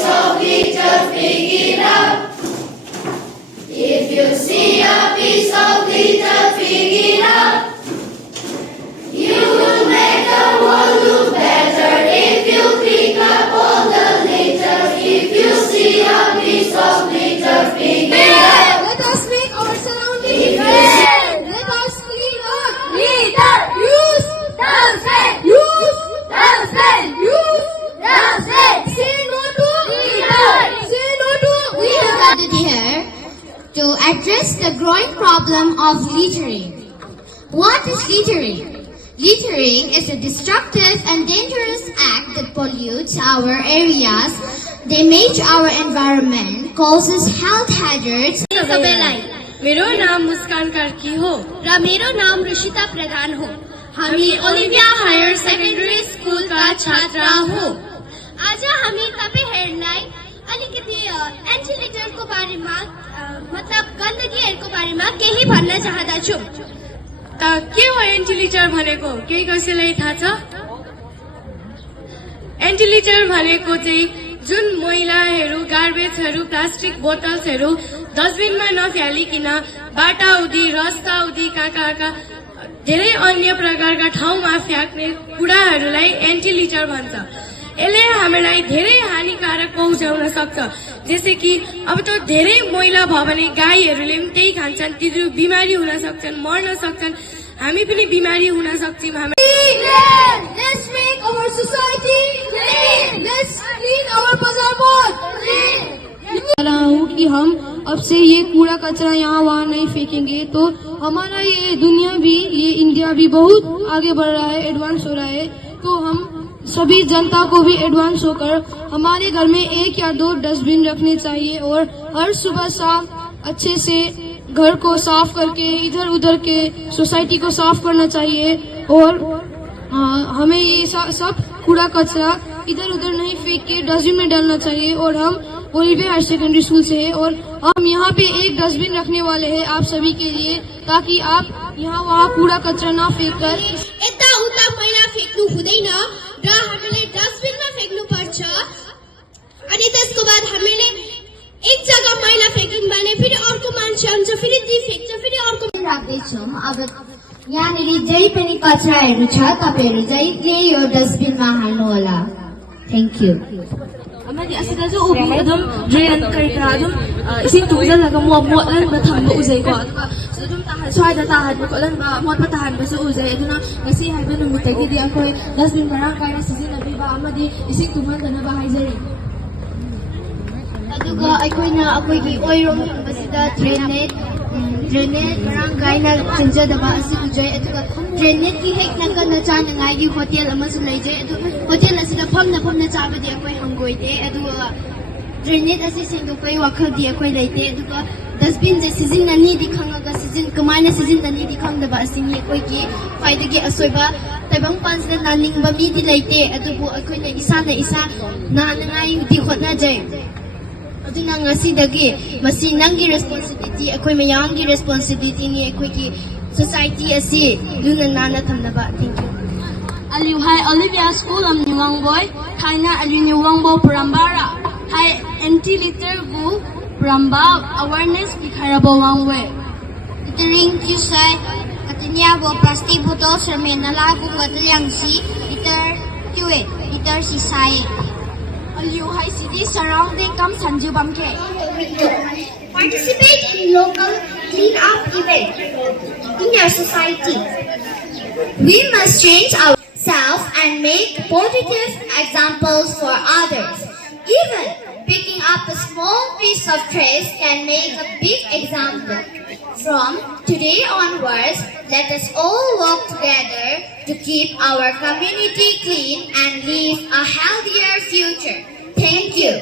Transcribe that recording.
piece of litter, pick it up. If you see a piece of litter, pick it up. You will make the world look better if you pick up all the litter. If you see a piece of litter, pick it up. Let us make our surroundings better. Let us clean up. Litter. Use dustbin. Use dustbin. Use dustbin. Say no to litter. Say no to litter. Gathered here to address the growing problem of littering. What is littering? Littering is a destructive and dangerous act that pollutes our areas, damages our environment, causes health hazards. मेरो नाम मुस्कान कार्की हो र मेरो नाम ऋषिता प्रधान हो। हामी Olivia higher secondary स्कुलका छात्रा हो। आज हामी तपाईहरुलाई अलिकति एन्टी लिटरको बारेमा मतलब गन्दगीहरुको बारेमा केही भन्न चाहदछु। त के हो एन्टी लिटर भनेको? केही कसैलाई थाहा छ? एन्टी लिटर भनेको चाहिँ जुन मैलाहरू, गार्बेजहरू, प्लास्टिक बोतल्सहरू डस्टबिनमा नफ्यालिकन बाटाउदी, रस्ताउदी, काका धेरै अन्य प्रकारका ठाउँमा फ्याँक्ने कुराहरूलाई एन्टी लिटर भन्छ। यसले हामीलाई धेरै हानिकारक पहुँचाउन सक्छ। जैसे कि अब त धेरै मैला भयो भने गाईहरूले पनि त्यही खान्छन्, तिनीहरू बिमारी हुन सक्छन्, मर्न सक्छन्, हामी पनि बिमारी हुन सक्छौँ। Let's make our society clean. Let's clean our bazaar board. रहा हूँ कि हम अब से ये कूड़ा कचरा यहाँ वहाँ नहीं फेंकेंगे तो हमारा ये दुनिया भी, ये इंडिया भी बहुत आगे बढ़ रहा है, एडवांस हो रहा है। तो हम सभी जनता को भी एडवांस होकर हमारे घर में 1 या 2 डस्टबिन रखने चाहिए और हर सुबह शाम अच्छे से घर को साफ करके इधर उधर के सोसाइटी को साफ करना चाहिए और हमें ये सब कूड़ा कचरा इधर उधर नहीं फेंक के डस्टबिन में डालना चाहिए। और हम ओलिविया हायर सेकेंडरी स्कूल से है और हम यहाँ पे एक डस्टबिन रखने वाले हैं आप सभी के लिए, ताकि आप यहाँ वहाँ कूड़ा कचरा ना फेंक कर यता उता मैला फ्याँक्नु हुँदैन र हामीले डस्टबिनमा फ्याँक्नु पर्छ। अनि त्यसको बाद हामीले एक जग्गा मैला फ्याँक्यौं भने फेरि अर्को मान्छे आउँछ, फेरि ती फ्याँक्छ, फेरि अर्को राख्दैछौँ। अब यहाँनिर जही पनि कचराहरू छ तपाईहरु जहिले यो डस्टबिनमा हाल्नु होला। Thank you. अमदि असिदा जो उबि अदम ड्रेन करिका अदम इसिं तुंजलगा मोटलन बा थंबा उजैको अदुगा अदम ताहा स्वाइदा ताहा कोलन बा मोटबा ताहान बसु उजै अदुना ngasi हाइबे नुमितगि अखोय डस्टबिन मरां कायना सिजिनबिबा अमदि इसिं तुंजलगा बा हाइजरि। अदुगा अखोयना अखोयगी ओइरोम बसिदा ड्रेनेज मरां कायना चिंजदबा असि उजै अदुगा ड्रेनेज की हेक नकन चानंगाई होटल अमसु लैजै अदु होटल असिदा फमना चाबदि अखोय हंगोइदे अदुगा ड्रेनेज असि सेंदोपै वाखलदि अखोय लैते अदुगा डस्टबिन जे सिजिननी दि खंगगा सिजिन कमायना सिजिननी दि खंगदबा असिनि अखोयगी फाइदगी असोयबा तैबंग पांसदा नानिंगबा मिदि लैते अदुबु अखोयना इसाना इसा नानंगाई दि होटना जै। अदुना ngasiदगी मसि नंगी रेस्पोंसिबिलिटी अखोय मयांगी रेस्पोंसिबिलिटी नि अखोयगी सोसाइटी असि लुना नाना थमनबा। Thank you. Aliu hai Olivia School am Niwang Boy, Kaina Aliu Niwang Bo Purambara. Hai anti litter gu Puramba awareness bikharabo wangwe. Littering kisay katinya bo plastic bottle sermena lagu katilyang si litter si sai. Aliu hai city surrounding kam Sanju Bamke. Participate in local clean-up events in your society. We must change ourselves and make positive examples for others. Even picking up a small piece of trash can make a big example. From today onwards, let us all work together to keep our community clean and live a healthier future. Thank you.